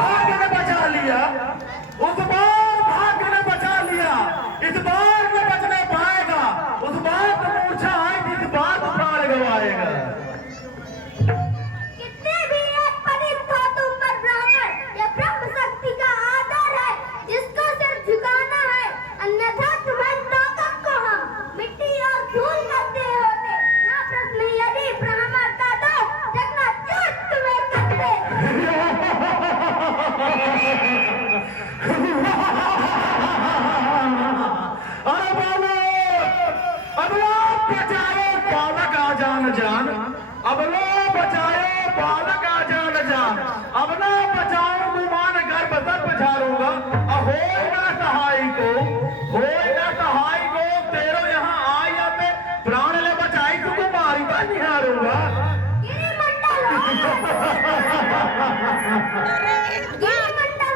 भाग्य ने बचा लिया, उस बार भाग्य ने बचा लिया, इस बार न बचने पाएगा, उस बार तो मूर्छा आएगी, इस बार तो प्राण गवाएगा। कितने भी पतित हो तुम पर ब्राह्मण, यह ब्रह्म शक्ति का आदर है, जिसको सिर्फ झुकाना है, अन्यथा तुम्हारे नौकर को हम मिट्टी और धूल करते होते। ना प्रश्न यदि ब्राह्मण का दो जगना चोट तुम्हें करते। अरे बोलो, अब लो बचाओ बालक आजान जान, अब लो बचाओ बालक आजान जान, अब ना बचाओ गुमान गर्भ सर्प झारूंगा, होय ना सहाय को, होय ना सहाय को, तेरो यहाँ आई अब प्राण ले बचाई तो मारी का निहारूंगा। गिरिमंडल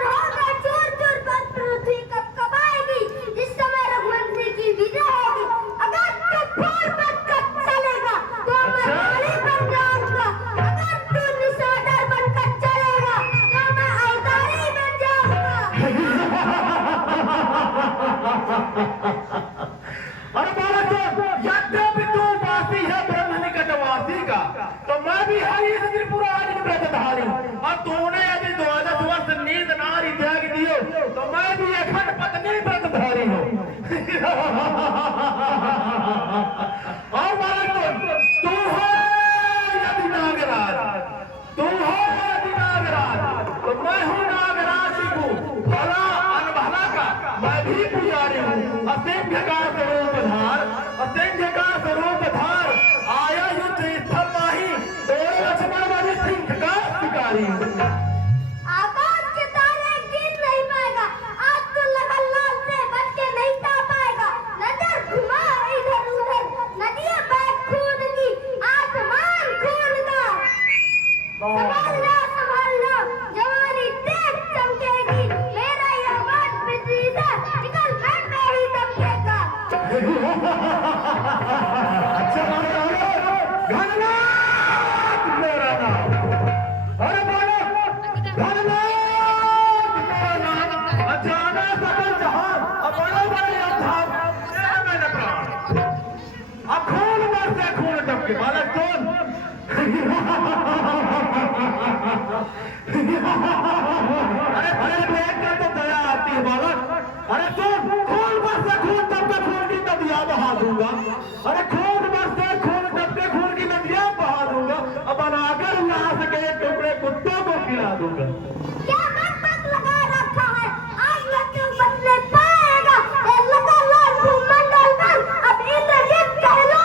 होगा चूर चूर पर पृथ्वी कब कबाएगी, जिस समय रघुवंशी की विजय होगी। अगर तू फूल पर कब चलेगा तो मैं माली बन जाऊंगा, अगर तू निशाचर बनकर चलेगा तो मैं अवतारी बन जाऊंगा। अरे बालक यद्यपि तू वासी है ब्रह्म निकटवासी का, तो मैं भी हरि त्रिपुरारी व्रतधारी, और तूने यदि 12 वर्ष नींद नारी त्याग दियो तो मैं भी अखंड पत्नी व्रतधारी हूँ। और बालक तू हो यदि नागराज, तू हो यदि नागराज, तो मैं हूँ नागराज को भला अनभला का मैं भी पुजारी हूँ। असंख्य का स्वरूप धार, असंख्य का स्वरूप धार, आया युद्ध स्थल माही, तोरे लक्ष्मण वाली सिंह का शिकारी हूँ। आकाश के तारे गिर नहीं पाएगा, आज तो लगन लाल से बच के नहीं जा पाएगा। नजर घुमा इधर उधर, नदियां बह खून की, आसमान खून का। संभाल लो जवानी तेज चमकेगी, मेरा यौवन पृथ्वी से निकल मैं ही दमकेगा। अच्छा घननाथ मेरा नाम, अरे बोलो घननाथ मेरा नाम, अजाना सकल जहान, अब बड़े बड़े अधाम तेरा मैंने प्राण, अब खून बरसे खून टपके बालक कौन। अरे अरे देख कर तो दया आती है बालक, अरे तुम खून बरसे खून टपके खून की नदियां बहा दूंगा, अरे खून बरसे खून टपके खून की नदियां बहा दूंगा, अब बनाकर लाश के टुकड़े कुत्तों को खिला दूंगा। क्या मत लगा रखा है, आज मृत्यु बचने पाएगा। ये लगा लो भूमंडल पर, अब इंद्रजीत कहलो।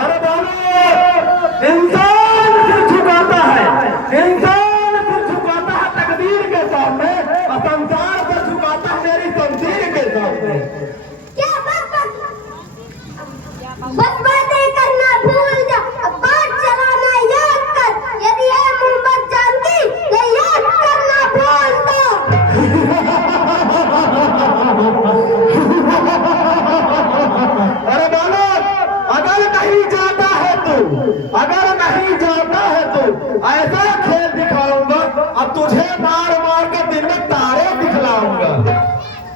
अरे बोलो इंसान सिर झुकाता है, इंसान सिर झुकाता है तकदीर के सामने, और संसार सिर झुकाता है मेरी तकदीर के सामने। क्या बस बातें करना भूल जा, अब बात चलाना याद कर, यदि ये मोहम्मद जानती ये याद करना भूल दो। अरे बालक अगर नहीं जाता है तू, अगर नहीं जाता है तू, ऐसा खेल दिखाऊंगा, अब तुझे मार मार के दिन में तारे दिखलाऊंगा।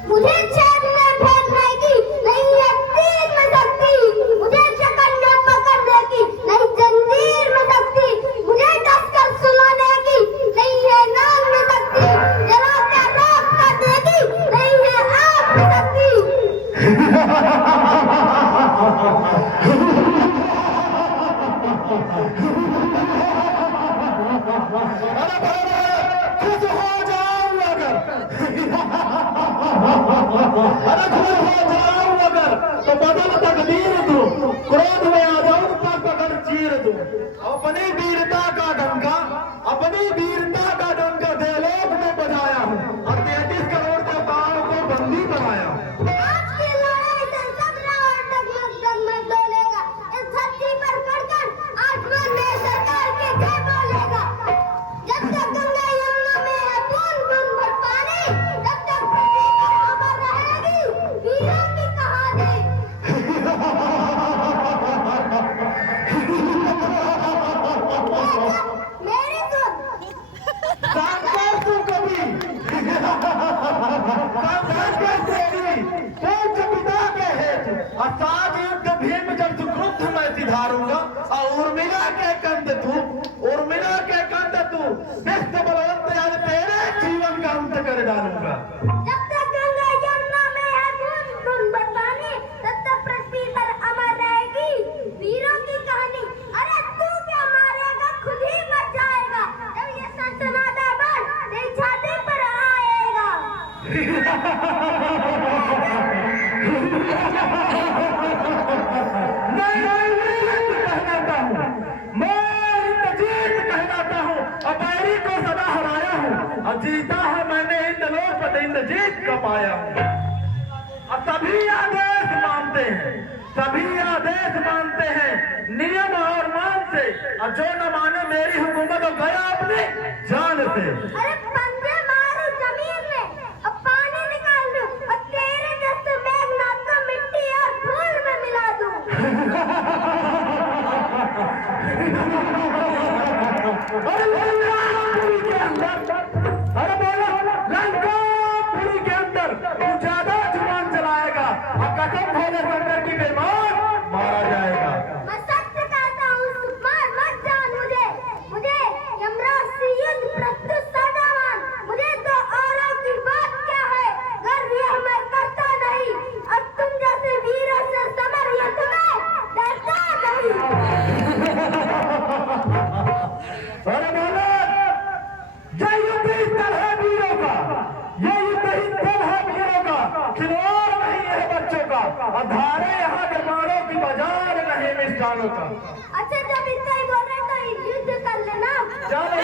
मुझे चैन में फेरने की नहीं है तीर में शक्ति, मुझे चक्कर में पकड़ने की नहीं जंजीर में शक्ति, मुझे डसकर सुलाने की नहीं है नाम में शक्ति, जरा क्या रोक करने की नहीं है आग में शक्ति। खुश हो जाऊं अगर, अरे खुश हो जाऊं अगर, तो बदल तकदीर दूं, क्रोध में आ जाऊं तो पकड़ चीर दूं, अपनी वीरता का डंका, अपनी वीरता का डंका देवलोक में बजाया हूं, और 33 करोड़ देवताओं को बंदी बनाया हूं। आज की लड़ाई से सब रावण डगमग डगमग डोलेगा, इस धरती पर पड़कर आसमान में जीत का पाया हूं। और सभी आदेश मानते हैं, सभी आदेश मानते हैं नियम और मान से, और जो न माने मेरी हुकूमत तो गया अपनी जान से। अरे पंजे मारो जमीन में, अब पानी निकाल दूं और तेरे जैसे मेघनाथ को मिट्टी और धूल में मिला दूं। अरे बोलो लंकापुरी के अंदर तू ज्यादा जुबान चलाएगा और कसम भोले शंकर की बेमान मारा जाएगा। मैं सत्य कहता हूँ, सुकुमार मत जान मुझे, मुझे यमराज से युद्ध प्रस्तुत सदामान, मुझे तो औरों की बात क्या है, गर्व यह मैं करता नहीं, और तुम जैसे वीरों से समर युद्ध में डरता नहीं। अरे बोलो ये युद्ध ही स्थल है वीरों का, ये युद्ध ही स्थल है वीरों का, खिलौना नहीं है बच्चों का, और धारे यहाँ के बाणों की बाजार नहीं मिष्ठानों का। अच्छा जब इतना ही बोल रहे तो युद्ध कर लेना। चलो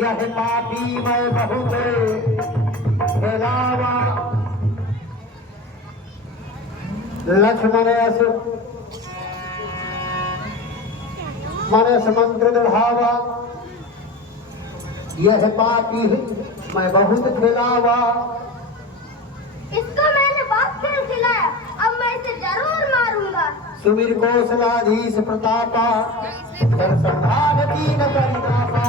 यह पापी मैं बहुत खेलावा। लक्ष्मण मन मंत्र दृढ़ावा, यह पापी मैं बहुत खेलावा। इसको मैंने बहुत खेल खिलाया, अब मैं इसे जरूर मारूंगा। सुमिर कौशलाधीश प्रतापा, दर्शन भाव की न परितापा।